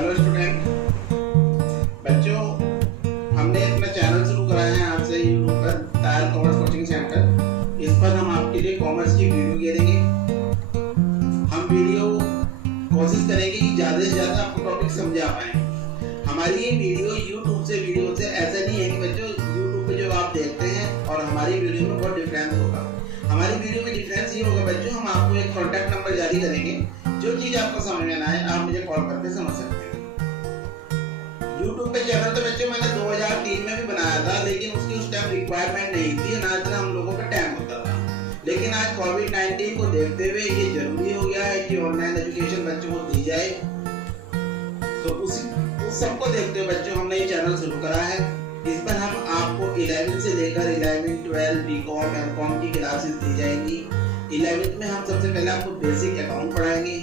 Hello student बच्चों, हमने अपना चैनल शुरू कराया है आज से यूट्यूब पर तायल कॉमर्स कोचिंग सेंटर। इस पर हम आपके लिए कॉमर्स की वीडियो घेरेंगे। हम वीडियो कोशिश करेंगे कि ज़्यादा से ज़्यादा आपको टॉपिक समझा पाएँ। हमारी ये वीडियो यूट्यूब से वीडियो से ऐसा नहीं है कि बच्चों यूट्यूब पे जो आप देखते हैं और हमारी वीडियो में बहुत डिफरेंस होगा। हमारी वीडियो में डिफरेंस ये होगा बच्चों, हम आपको एक कॉन्टैक्ट नंबर जारी करेंगे। जो चीज आपको समझ में ना आए आप मुझे कॉल करके समझ सकते हैं। YouTube पे चैनल तो बच्चों मैंने 2003 में भी बनाया था, लेकिन उसकी उस टाइम रिक्वायरमेंट नहीं थी, ना इतना हम लोगों का टाइम होता था। लेकिन आज कोविड-19 को देखते हुए ये जरूरी हो गया है कि ऑनलाइन एजुकेशन बच्चों को दी जाए। तो उस सबको देखते हुए बच्चों हमने ये चैनल शुरू करा है। इस पर हम आपको 11 से लेकर 11, 12, बीकॉम, एमकॉम की क्लासेस दी जाएंगी। 11th में हम सबसे पहले आपको बेसिक अकाउंट पढ़ाएंगे।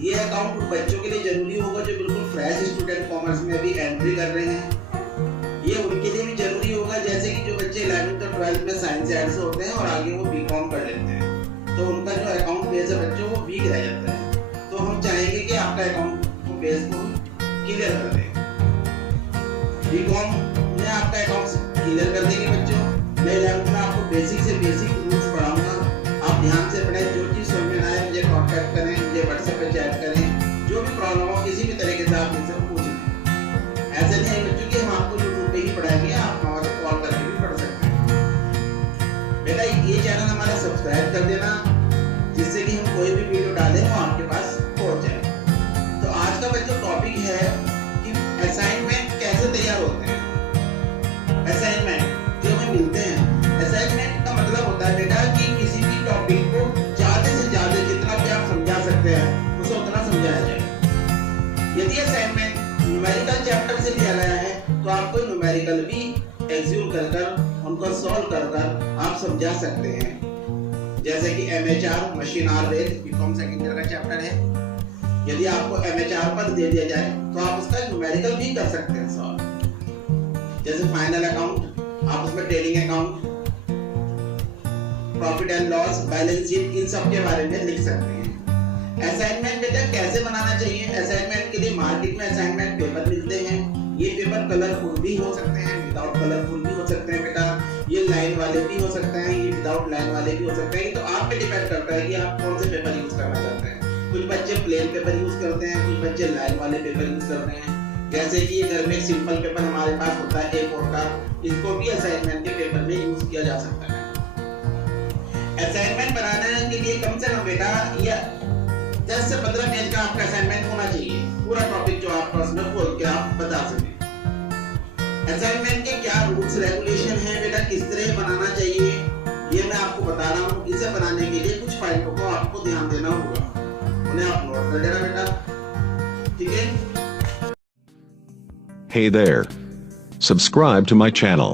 ये अकाउंट उन बच्चों के लिए जरूरी होगा जो बिल्कुल फ्रेश स्टूडेंट कॉमर्स में भी एंट्री कर रहे हैं। ये उनके लिए भी जरूरी होगा जैसे कि जो बच्चे 11th और 12th में साइंस साइड से होते हैं और आगे वो बीकॉम कर लेते हैं, तो उनका जो अकाउंट बेस है बच्चों वो वीक रह जाता है। तो हम चाहेंगे कि आपका अकाउंट को बेस को क्लियर कर दें। बीकॉम में आपका अकाउंट क्लियर कर देंगे बच्चों। मैं 11th में आपको बेसिक से बेसिक रूल्स पढ़ाऊंगा। आप ध्यान से पढ़ें, जो चीज समझ में आए मुझे कांटेक्ट करें, मुझे व्हाट्सएप पे चैट करें। जो भी प्रॉब्लम हो किसी भी तरीके से आप मुझसे पूछें। ऐसा नहीं है बच्चों कि हम आपको यूट्यूब पे ही पढ़ाएंगे, आप हमारे कॉल करके भी पढ़ सकते हैं। बेटा ये चैनल हमारा सब्सक्राइब कर देना, जिससे कि हम कोई भी वीडियो डालें वो आपके पास पहुंच जाए। तो आज का बच्चों टॉपिक है कि असाइनमेंट कैसे तैयार होते हैं। असाइनमेंट जो हमें मिलते हैं, असाइनमेंट का मतलब होता है बेटा कि किसी भी टॉपिक को ज्यादा से ज्यादा जितना भी आप समझा सकते हैं उसे उतना समझाया जाए। यदि असाइनमेंट न्यूमेरिकल चैप्टर से लिया गया है तो आपको न्यूमेरिकल भी एग्जीक्यूट कर उनको सॉल्व कर आप समझा सकते हैं। जैसे कि MHR मशीन आर्वेज बीकॉम सेकंड ईयर का चैप्टर है। यदि आपको MHR पर दे दिया जाए तो आप उसका न्यूमेरिकल भी कर सकते हैं सॉल्व। जैसे फाइनल अकाउंट, आप उसमें trading account, profit and loss, balance sheet, इन सब के बारे में लिख सकते हैं। असाइनमेंट बेटा कैसे बनाना चाहिए? असाइनमेंट के लिए मार्केट में असाइनमेंट पेपर मिलते हैं। ये पेपर कलरफुल भी हो सकते हैं, विदाउट कलरफुल भी हो सकते हैं बेटा। ये लाइन वाले भी हो सकते हैं, ये विदाउट लाइन वाले भी हो सकते हैं। तो आप पे डिपेंड करता है कि आप कौन से पेपर यूज करना चाहते हैं। कुछ बच्चे प्लेन पेपर यूज करते हैं, कुछ बच्चे लाइन वाले पेपर यूज करते हैं। जैसे कि घर में सिंपल पेपर हमारे पास होता है A4 का, इसको भी असाइनमेंट के पेपर में यूज किया जा सकता है। असाइनमेंट बनाने के लिए कम से कम बेटा या 10 से 15 पेज का आपका असाइनमेंट होना चाहिए। पूरा टॉपिक जो आपका उसमें खोल के आप बता सकें। असाइनमेंट के क्या रूल्स रेगुलेशन है बेटा, किस तरह बनाना चाहिए, ये मैं आपको बता रहा हूँ। इसे बनाने के लिए कुछ पॉइंटों को आपको ध्यान देना होगा, उन्हें आप नोट कर लेना बेटा, ठीक है। Hey there. Subscribe to my channel.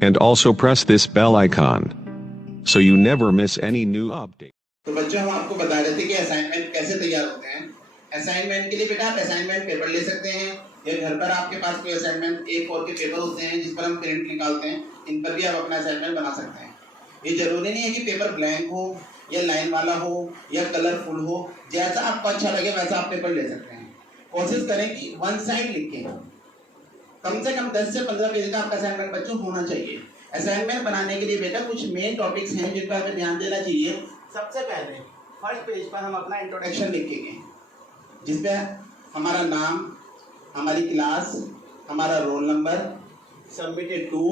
And also press this bell icon. So you never miss any new update. तो बच्चों हम आपको बता रहे थे कि असाइनमेंट कैसे तैयार होते हैं। असाइनमेंट के लिए बेटा आप असाइनमेंट पेपर ले सकते हैं, या घर पर आपके पास कोई असाइनमेंट A4 के पेपर होते हैं जिस पर हम प्रिंट निकालते हैं, इन पर भी आप अपना असाइनमेंट बना सकते हैं। ये जरूरी नहीं है कि पेपर ब्लैंक हो या लाइन वाला हो या कलरफुल हो, जैसा आपको अच्छा लगे वैसा आप पेपर ले सकते हैं। कोशिश करें कि वन साइड लिखें। कम से कम 10 से 15 पेज का आपका असाइनमेंट बच्चों होना चाहिए। असाइनमेंट बनाने के लिए बेटा कुछ मेन टॉपिक्स हैं जिन पर हमें ध्यान देना चाहिए। सबसे पहले फर्स्ट पेज पर हम अपना इंट्रोडक्शन लिखेंगे, जिसपे हमारा नाम, हमारी क्लास, हमारा roll number, submitted to,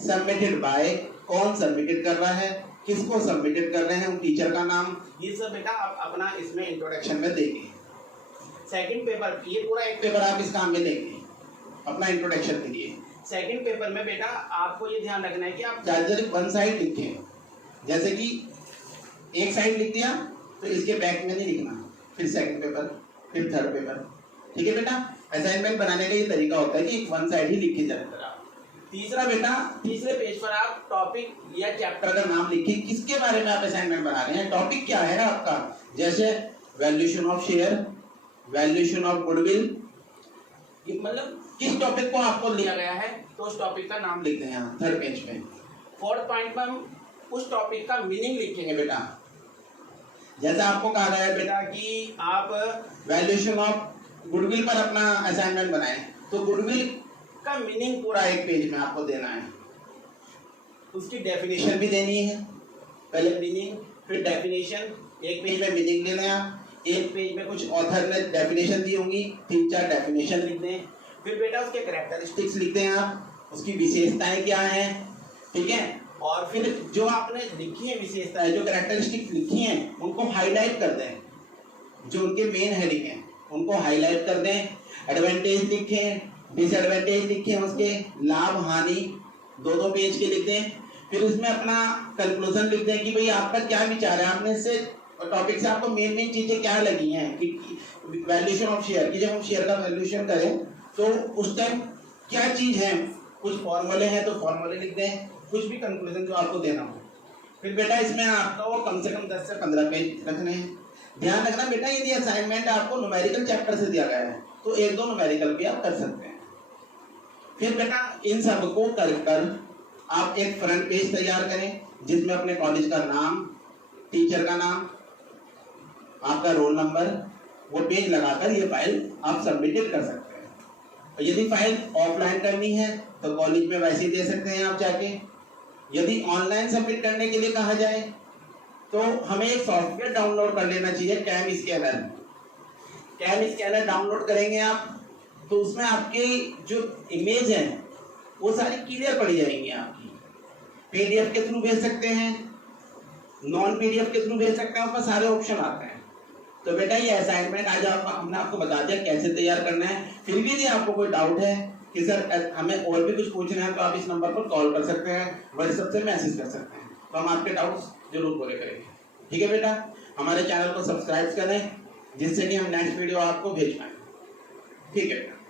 submitted by, कौन सबमिटेड कर रहा है, किसको सबमिटेड कर रहे हैं, टीचर का नाम, ये सब बेटा आप अपना इसमें इंट्रोडक्शन में देंगे। सेकंड पेपर, ये पूरा एक पेपर आप इस काम में लेंगे अपना इंट्रोडक्शन के लिए। सेकंड पेपर में बेटा आपको ये ध्यान रखना है कि आप ज्यादा वन साइड लिखें। जैसे कि एक साइड लिख दिया तो इसके बैक में नहीं लिखना, फिर सेकंड पेपर, फिर थर्ड पेपर, ठीक है बेटा। असाइनमेंट बनाने का ये तरीका होता है कि वन साइड ही लिखी जाता है। तीसरा बेटा, तीसरे पेज पर आप टॉपिक या चैप्टर का नाम लिखिए, किसके बारे में आप असाइनमेंट बना रहे हैं, टॉपिक क्या है आपका। जैसे valuation of share, valuation of goodwill, मतलब किस टॉपिक को आपको लिया गया है तो उस टॉपिक का नाम लिखते हैं यहाँ थर्ड पेज पे। फोर्थ पॉइंट पर हम उस टॉपिक का मीनिंग लिखेंगे बेटा। जैसे आपको कहा गया है बेटा कि आप वैल्यूएशन ऑफ गुडविल पर अपना असाइनमेंट बनाएं। तो गुडविल का मीनिंग पूरा एक पेज में आपको देना है, उसकी डेफिनेशन भी देनी है, पहले मीनिंग फिर डेफिनेशन, एक पेज में मीनिंग लेना है, एक पेज में कुछ ऑथर ने डेफिनेशन दी होंगी, 3-4 डेफिनेशन लिख दें, फिर बेटा उसके कैरेक्टरिस्टिक्स लिख दें आप, उसकी विशेषताएं क्या हैं, ठीक है, और फिर जो आपने लिखी है विशेषताएं, जो कैरेक्टरिस्टिक्स लिखी हैं उनको हाईलाइट कर दें, जो उनके मेन हेडिंग है उनको हाईलाइट कर दें, एडवांटेज लिखें, डिसएडवांटेज लिखें, उसके लाभ हानि 2-2 पेज के लिख दें, फिर उसमें अपना कंक्लूजन लिख दें कि भाई आपका क्या विचार है, आपने इससे टॉपिक से आपको मेन चीजें क्या लगी हैं कि वैल्यूएशन ऑफ शेयर की, जब हम शेयर का वैल्यूएशन करें तो उस टाइम क्या चीज है, कुछ फॉर्मूले हैं तो फॉर्मूले लिख दें, कुछ भी कंक्लूजन जो आपको देना हो। फिर बेटा इसमें आपको कम से कम 10 से 15 पेज रखने हैं। ध्यान रखना बेटा, यदि असाइनमेंट आपको न्यूमेरिकल चैप्टर से दिया गया है तो 1-2 न्यूमेरिकल भी आप कर सकते हैं। फिर बेटा इन सबको कर आप एक फ्रंट पेज तैयार करें जिसमें अपने कॉलेज का नाम, टीचर का नाम, आपका रोल नंबर, वो पेज लगाकर ये फाइल आप सबमिटेड कर सकते हैं। और यदि फाइल ऑफलाइन करनी है तो कॉलेज में वैसे ही दे सकते हैं आप जाके। यदि ऑनलाइन सबमिट करने के लिए कहा जाए तो हमें एक सॉफ्टवेयर डाउनलोड कर लेना चाहिए, CamScanner. CamScanner download करेंगे आप तो उसमें आपकी जो इमेज है वो सारी क्लियर पड़ी जाएंगी आपकी। पीडीएफ के थ्रू भेज सकते हैं, नॉन पीडीएफ के थ्रू भेज सकते हैं, उसमें सारे ऑप्शन आते हैं। तो बेटा ये असाइनमेंट आज हमने आपको बता दिया कैसे तैयार करना है। फिर भी यदि आपको कोई डाउट है कि सर हमें और भी कुछ पूछना है तो आप इस नंबर पर कॉल कर सकते हैं, व्हाट्सएप से मैसेज कर सकते हैं, तो हम आपके डाउट्स जरूर पूरे करेंगे। ठीक है बेटा, हमारे चैनल को सब्सक्राइब करें जिससे कि हम नेक्स्ट वीडियो आपको भेज पाएं। ठीक है बेटा।